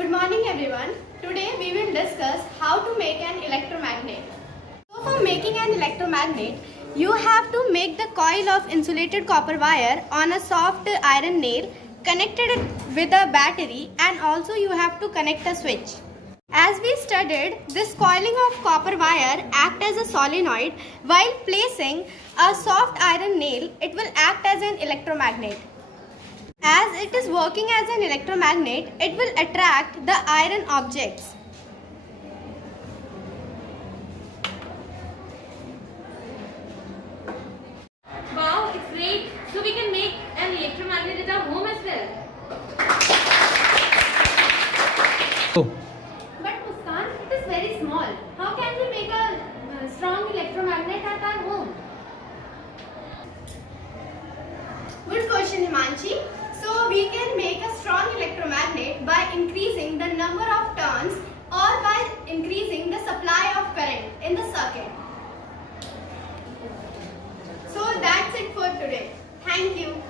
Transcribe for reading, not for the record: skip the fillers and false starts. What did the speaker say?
Good morning everyone. Today we will discuss how to make an electromagnet. So for making an electromagnet, you have to make the coil of insulated copper wire on a soft iron nail, connected it with a battery, and also you have to connect a switch. As we studied, this coiling of copper wire acts as a solenoid, while placing a soft iron nail, it will act as an electromagnet. As it is working as an electromagnet, it will attract the iron objects. Wow, it's great. So we can make an electromagnet at our home as well. But Muskan, it is very small. How can we make a strong electromagnet at our home? Good question, Himanshi. So we can make a strong electromagnet by increasing the number of turns or by increasing the supply of current in the circuit. So that's it for today. Thank you.